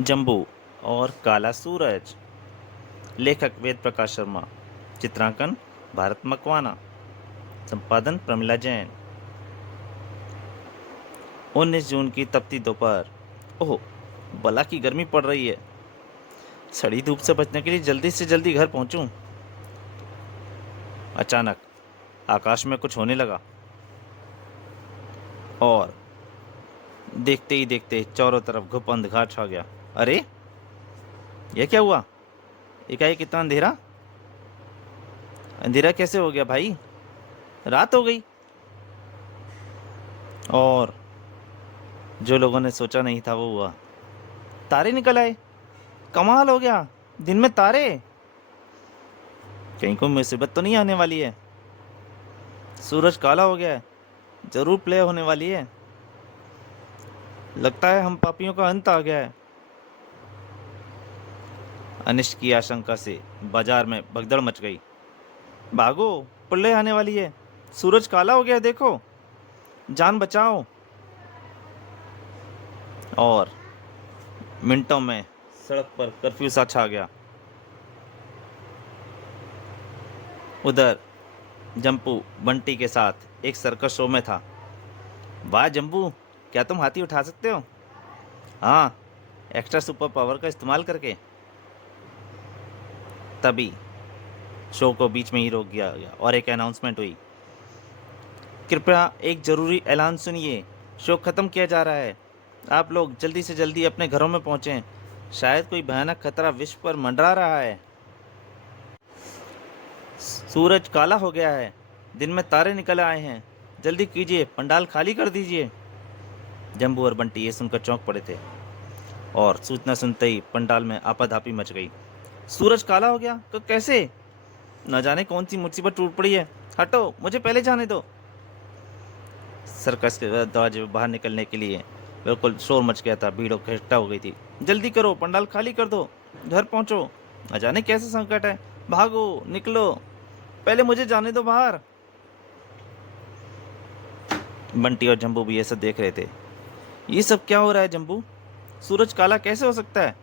जम्बू और काला सूरज। लेखक वेद प्रकाश शर्मा। चित्रांकन भारत मकवाना। संपादन प्रमिला जैन। 19 जून की तपती दोपहर। ओह, बला की गर्मी पड़ रही है। सड़ी धूप से बचने के लिए जल्दी से जल्दी घर पहुंचूं। अचानक आकाश में कुछ होने लगा और देखते ही देखते चारों तरफ घुप अंधकार छा गया। अरे, यह क्या हुआ? एकाएक इतना अंधेरा? अंधेरा कैसे हो गया भाई? रात हो गई। और जो लोगों ने सोचा नहीं था वो हुआ। तारे निकल आए। कमाल हो गया। दिन में तारे। कहीं कोई मुसीबत तो नहीं आने वाली है? सूरज काला हो गया है। जरूर प्ले होने वाली है। लगता है हम पापियों का अंत आ गया है। अनिष्ट की आशंका से बाजार में भगदड़ मच गई। भागो, प्रलय आने वाली है। सूरज काला हो गया है, देखो। जान बचाओ। और मिनटों में सड़क पर कर्फ्यू सा छा गया। उधर जम्पू बंटी के साथ एक सर्कस शो में था। वाह जम्बू, क्या तुम हाथी उठा सकते हो? हाँ, एक्स्ट्रा सुपर पावर का इस्तेमाल करके। तभी शो को बीच में ही रोक दिया गया और एक अनाउंसमेंट हुई। कृपया एक ज़रूरी ऐलान सुनिए। शो ख़त्म किया जा रहा है। आप लोग जल्दी से जल्दी अपने घरों में पहुंचें। शायद कोई भयानक खतरा विश्व पर मंडरा रहा है। सूरज काला हो गया है। दिन में तारे निकल आए हैं। जल्दी कीजिए, पंडाल खाली कर दीजिए। जम्बू और बंटी ये सुनकर चौंक पड़े थे और सूचना सुनते ही पंडाल में आपाधापी मच गई। सूरज काला हो गया? कैसे? न जाने कौन सी मुसीबत टूट पड़ी है। हटो, मुझे पहले जाने दो। सर्कस के दरवाजे में बाहर निकलने के लिए बिल्कुल शोर मच गया था। भीड़ इकट्ठा हो गई थी। जल्दी करो, पंडाल खाली कर दो। घर पहुंचो। न जाने कैसे संकट है। भागो, निकलो। पहले मुझे जाने दो बाहर। बंटी और जम्बू भी ये सब देख रहे थे। ये सब क्या हो रहा है जम्बू? सूरज काला कैसे हो सकता है?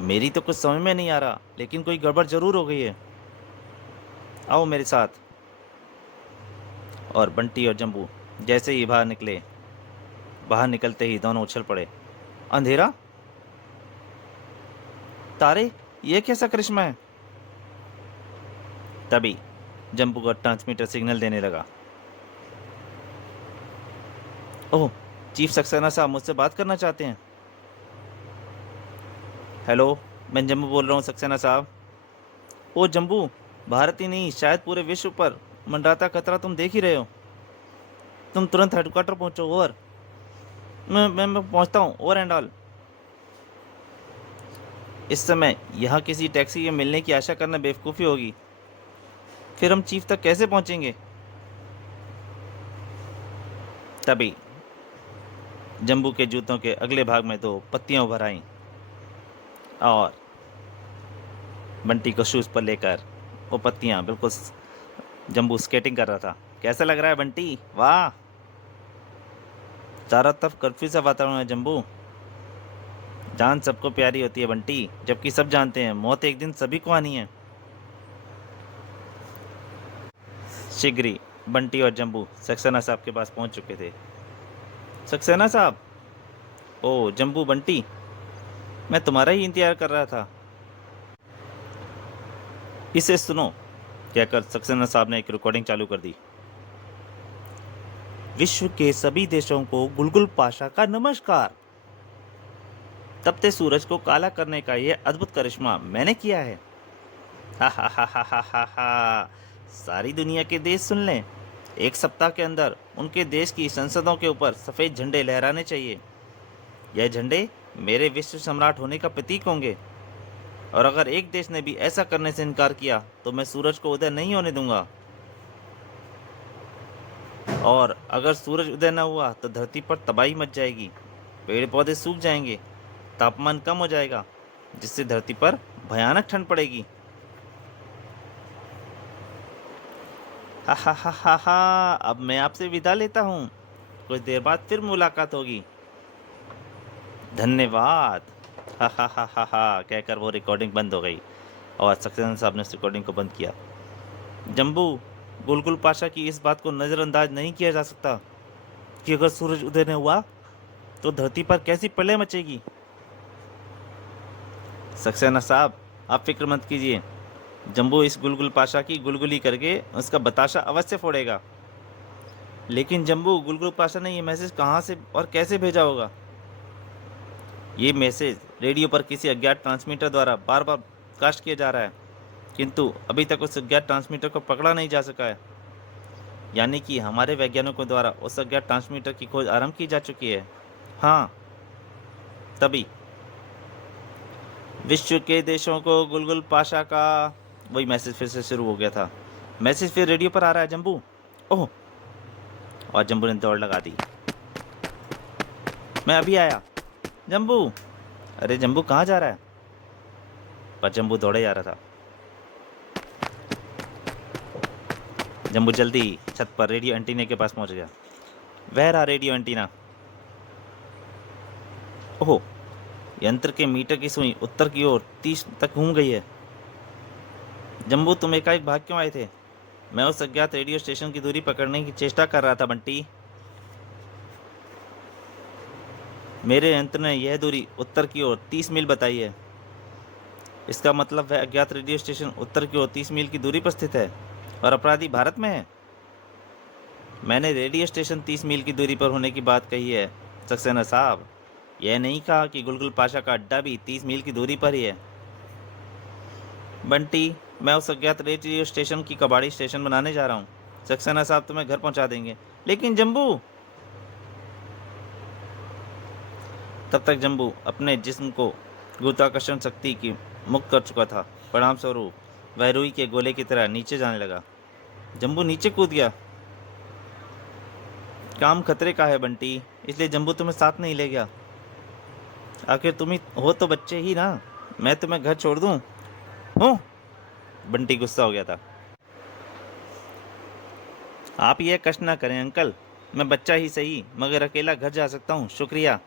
मेरी तो कुछ समझ में नहीं आ रहा, लेकिन कोई गड़बड़ जरूर हो गई है। आओ मेरे साथ। और बंटी और जम्बू जैसे ही बाहर निकले, बाहर निकलते ही दोनों उछल पड़े। अंधेरा, तारे, ये कैसा करिश्मा है? तभी जम्बू का ट्रांसमीटर सिग्नल देने लगा। ओह, चीफ सक्सेना साहब मुझसे बात करना चाहते हैं। हेलो, मैं जम्बू बोल रहा हूँ सक्सेना साहब। ओ जम्बू, भारत ही नहीं शायद पूरे विश्व पर मंडराता खतरा तुम देख ही रहे हो। तुम तुरंत हेडक्वार्टर पहुंचो। ओवर। मैं पहुंचता हूँ। Over and all. इस समय यहाँ किसी टैक्सी के मिलने की आशा करना बेवकूफ़ी होगी। फिर हम चीफ तक कैसे पहुंचेंगे? तभी जम्बू के जूतों के अगले भाग में दो पत्तियां उभर आईं और बंटी को शूज़ पर लेकर वो पत्तियां बिल्कुल जम्बू स्केटिंग कर रहा था। कैसा लग रहा है बंटी? वाह। चारों तरफ कर्फ्यू सा वातावरण है जम्बू। जान सबको प्यारी होती है बंटी, जबकि सब जानते हैं मौत एक दिन सभी को आनी है। शीघ्र ही बंटी और जम्बू सक्सेना साहब के पास पहुंच चुके थे। सक्सेना साहब। ओ जम्बू, बंटी, मैं तुम्हारा ही इंतजार कर रहा था। इसे सुनो, कहकर सक्सेना साहब ने एक रिकॉर्डिंग चालू कर दी। विश्व के सभी देशों को गुलगुल पाशा का नमस्कार। तपते सूरज को काला करने का यह अद्भुत करिश्मा मैंने किया है। हा हा हा हा हा हा हा। सारी दुनिया के देश सुन लें। एक सप्ताह के अंदर उनके देश की संसदों के ऊपर सफ़ेद झंडे लहराने चाहिए। यह झंडे मेरे विश्व सम्राट होने का प्रतीक होंगे। और अगर एक देश ने भी ऐसा करने से इनकार किया तो मैं सूरज को उदय नहीं होने दूंगा। और अगर सूरज उदय न हुआ तो धरती पर तबाही मच जाएगी। पेड़ पौधे सूख जाएंगे। तापमान कम हो जाएगा, जिससे धरती पर भयानक ठंड पड़ेगी। हा हा हा हा हा। अब मैं आपसे विदा लेता हूँ। कुछ देर बाद फिर मुलाकात होगी। धन्यवाद। हा हा हा हा हा कहकर वो रिकॉर्डिंग बंद हो गई और सक्सेना साहब ने उस रिकॉर्डिंग को बंद किया। जम्बू, गुलगुल पाशा की इस बात को नज़रअंदाज नहीं किया जा सकता कि अगर सूरज उदय नहीं हुआ तो धरती पर कैसी प्रलय मचेगी। सक्सेना साहब, आप फिक्र मत कीजिए, जम्बू इस गुलगुल पाशा की गुलगुली करके उसका बताशा अवश्य फोड़ेगा। लेकिन जम्बू, गुलगुल पाशा ने ये मैसेज कहाँ से और कैसे भेजा होगा? ये मैसेज रेडियो पर किसी अज्ञात ट्रांसमीटर द्वारा बार बार कास्ट किया जा रहा है, किंतु अभी तक उस अज्ञात ट्रांसमीटर को पकड़ा नहीं जा सका है। यानी कि हमारे वैज्ञानिकों द्वारा उस अज्ञात ट्रांसमीटर की खोज आरंभ की जा चुकी है। हाँ, तभी विश्व के देशों को गुलगुल पाशा का वही मैसेज फिर से शुरू हो गया था। मैसेज फिर रेडियो पर आ रहा है जम्बू। ओह! और जम्बू ने दौड़ लगा दी। मैं अभी आया। जम्बू! अरे जम्बू कहाँ जा रहा है? पर जम्बू दौड़े जा रहा था। जम्बू जल्दी छत पर रेडियो एंटीना के पास पहुंच गया। वह रहा रेडियो एंटीना। ओह! यंत्र के मीटर की सुई उत्तर की ओर 30 तक घूम गई है। जम्बू, तुम एकाएक भाग क्यों आए थे? मैं उस अज्ञात रेडियो स्टेशन की दूरी पकड़ने की चेष्टा कर रहा था बंटी। मेरे यंत्र ने यह दूरी उत्तर की ओर 30 मील बताई है। इसका मतलब वह अज्ञात रेडियो स्टेशन उत्तर की ओर 30 मील की दूरी पर स्थित है और अपराधी भारत में है। मैंने रेडियो स्टेशन 30 मील की दूरी पर होने की बात कही है सक्सेना साहब। यह नहीं कहा कि गुलगुल पाशा का अड्डा भी 30 मील की दूरी पर ही है। बंटी, मैं उस अज्ञात रेडियो स्टेशन की कबाड़ी स्टेशन बनाने जा रहा हूँ। सक्सेना साहब तुम्हें घर पहुँचा देंगे। लेकिन जम्बू! तब तक जम्बू अपने जिस्म को गुरुत्वाकर्षण शक्ति की मुक्त कर चुका था। परिणाम स्वरूप वह रुई के गोले की तरह नीचे जाने लगा। जम्बू नीचे कूद गया। काम खतरे का है बंटी, इसलिए जम्बू तुम्हें साथ नहीं ले गया। आखिर तुम ही हो तो बच्चे ही ना, मैं तुम्हें घर छोड़ दूं? हो? बंटी गुस्सा हो गया था। आप ये कष्ट ना करें अंकल, मैं बच्चा ही सही मगर अकेला घर जा सकता हूँ, शुक्रिया,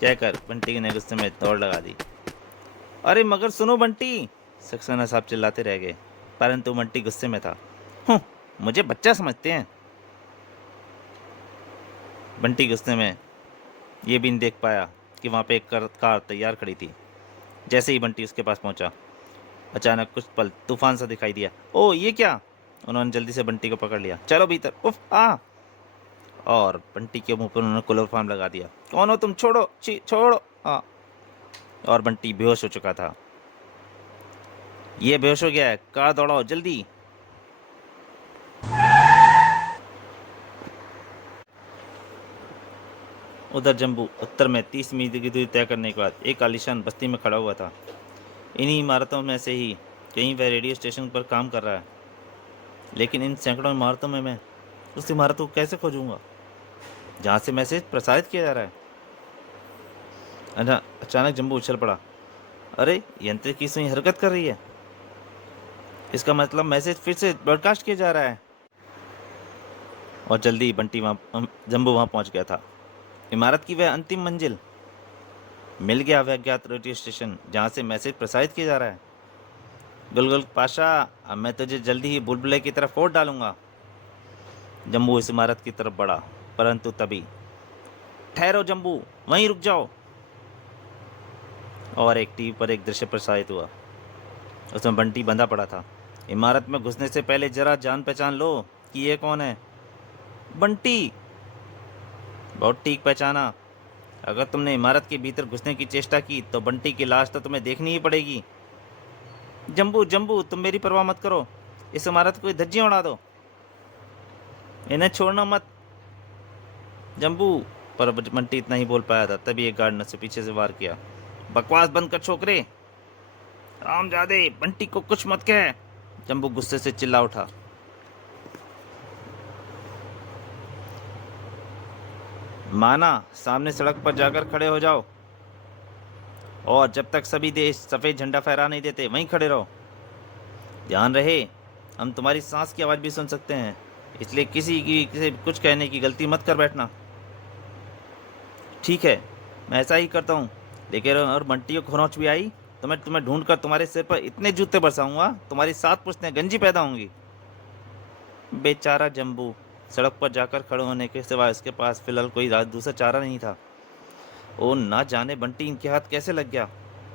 कहकर बंटी ने गुस्से में दौड़ लगा दी। अरे मगर सुनो बंटी! सक्सेना साहब चिल्लाते रह गए, परंतु बंटी गुस्से में था। मुझे बच्चा समझते हैं? बंटी गुस्से में ये भी नहीं देख पाया कि वहाँ पे एक कार तैयार खड़ी थी। जैसे ही बंटी उसके पास पहुँचा, अचानक कुछ पल तूफान सा दिखाई दिया। ओ ये क्या! उन्होंने जल्दी से बंटी को पकड़ लिया। चलो भीतर। उफ आ! और बंटी के मुंह पर उन्होंने क्लोरोफॉर्म लगा दिया। कौन हो तुम? छोड़ो! छी छोड़ो! और बंटी बेहोश हो चुका था। ये बेहोश हो गया है, कार दौड़ाओ जल्दी। उधर जम्बू उत्तर में 30 मील की दूरी तय करने के बाद एक आलीशान बस्ती में खड़ा हुआ था। इन्हीं इमारतों में से ही कहीं वह रेडियो स्टेशन पर काम कर रहा है। लेकिन इन सैकड़ों इमारतों में मैं उस इमारत को कैसे खोजूंगा जहाँ से मैसेज प्रसारित किया जा रहा है? अचानक जम्बू उछल पड़ा। अरे यंत्र की सुई हरकत कर रही है। इसका मतलब मैसेज फिर से ब्रॉडकास्ट किया जा रहा है। और जल्दी ही जम्बू वहाँ पहुँच गया था। इमारत की वह अंतिम मंजिल। मिल गया वह अज्ञात रेडियो स्टेशन जहाँ से मैसेज प्रसारित किया जा रहा है। गुलगुल पाशा, अब मैं तुझे जल्दी ही बुलबुले की तरफ फोड़ डालूंगा। जम्बू इस इमारत की तरफ बढ़ा, परंतु तभी ठहरो जम्बू, वहीं रुक जाओ। और एक टीवी पर एक दृश्य प्रसारित हुआ। उसमें बंटी बंधा पड़ा था। इमारत में घुसने से पहले जरा जान पहचान लो कि ये कौन है। बंटी! बहुत ठीक पहचाना। अगर तुमने इमारत के भीतर घुसने की चेष्टा की तो बंटी की लाश तो तुम्हें देखनी ही पड़ेगी। जम्बू जम्बू, तुम मेरी परवाह मत करो, इस इमारत को धज्जियां उड़ा दो, इन्हें छोड़ना मत। जम्बू! पर बंटी इतना ही बोल पाया था, तभी एक गार्ड ने उसे पीछे से वार किया। बकवास बंद कर छोकरे, रामजादे, बंटी को कुछ मत कह। जम्बू गुस्से से चिल्ला उठा। माना, सामने सड़क पर जाकर खड़े हो जाओ और जब तक सभी देश सफ़ेद झंडा फहरा नहीं देते वहीं खड़े रहो। ध्यान रहे, हम तुम्हारी सांस की आवाज़ भी सुन सकते हैं, इसलिए किसी की कुछ कहने की गलती मत कर बैठना। ठीक है, मैं ऐसा ही करता हूँ। लेकिन और बंटी को खरोंच भी आई तो मैं तुम्हें ढूंढ कर तुम्हारे सिर पर इतने जूते बरसाऊंगा, तुम्हारी 7 पुश्तें गंजी पैदा होंगी। बेचारा जम्बू, सड़क पर जाकर खड़े होने के सिवा इसके पास फिलहाल कोई दूसरा चारा नहीं था। ओ ना जाने बंटी इनके हाथ कैसे लग गया।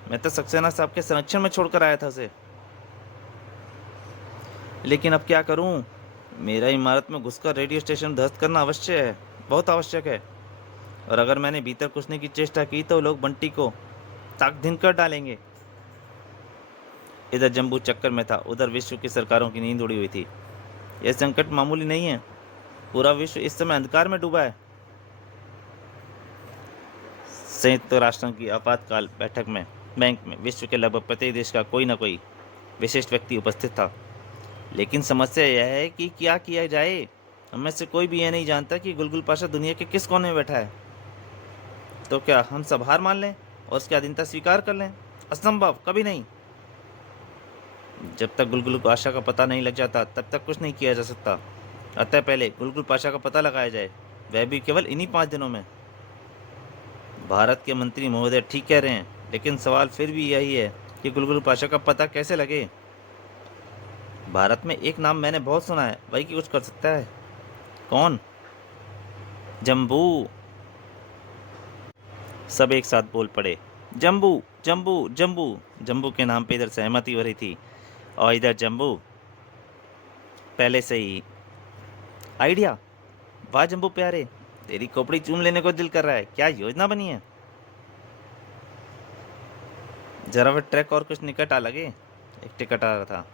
मैं तो सक्सेना साहब के संरक्षण में छोड़कर आया था उसे। लेकिन अब क्या करूं? मेरा इमारत में घुसकर रेडियो स्टेशन ध्वस्त करना अवश्य है, बहुत आवश्यक है। और अगर मैंने भीतर घुसने की चेष्टा की तो लोग बंटी को ताक धिन कर डालेंगे। इधर जम्बू चक्कर में था, उधर विश्व की सरकारों की नींद उड़ी हुई थी। यह संकट मामूली नहीं है, पूरा विश्व इस समय अंधकार में डूबा है। संयुक्त राष्ट्रों की आपातकाल बैठक में बैंक में विश्व के लगभग प्रत्येक देश का कोई ना कोई विशिष्ट व्यक्ति उपस्थित था। लेकिन समस्या यह है कि क्या किया जाए। हम में से कोई भी यह नहीं जानता कि गुलगुल पाशा दुनिया के किस कोने में बैठा है। तो क्या हम सब हार मान लें और उसकी अधीनता स्वीकार कर लें? असंभव, कभी नहीं। जब तक गुलगुल पाशा का पता नहीं लग जाता तब तक कुछ नहीं किया जा सकता। अतः पहले गुलगुल पाशा का पता लगाया जाए, वह भी केवल इन्हीं 5 दिनों में। भारत के मंत्री महोदय ठीक कह रहे हैं, लेकिन सवाल फिर भी यही है कि गुलगुल पाशा का पता कैसे लगे। भारत में एक नाम मैंने बहुत सुना है, वही की कुछ कर सकता है। कौन? जम्बू। सब एक साथ बोल पड़े, जम्बू जम्बू जम्बू। जम्बू के नाम पे इधर सहमति हो रही थी और इधर जम्बू पहले से ही। आइडिया, वाह जम्बू प्यारे, तेरी खोपड़ी चूम लेने को दिल कर रहा है। क्या योजना बनी है? जरा वह ट्रैक और कुछ निकट आ लगे। एक टिकट आ रहा था।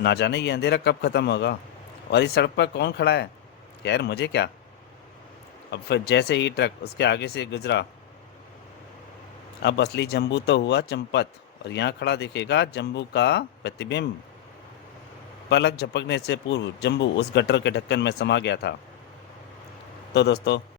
ना जाने ये अंधेरा कब खत्म होगा और इस सड़क पर कौन खड़ा है। खैर मुझे क्या। अब फिर जैसे ही ट्रक उसके आगे से गुजरा, अब असली जम्बू तो हुआ चंपत और यहाँ खड़ा दिखेगा जम्बू का प्रतिबिंब। पलक झपकने से पूर्व जम्बू उस गटर के ढक्कन में समा गया था। तो दोस्तों,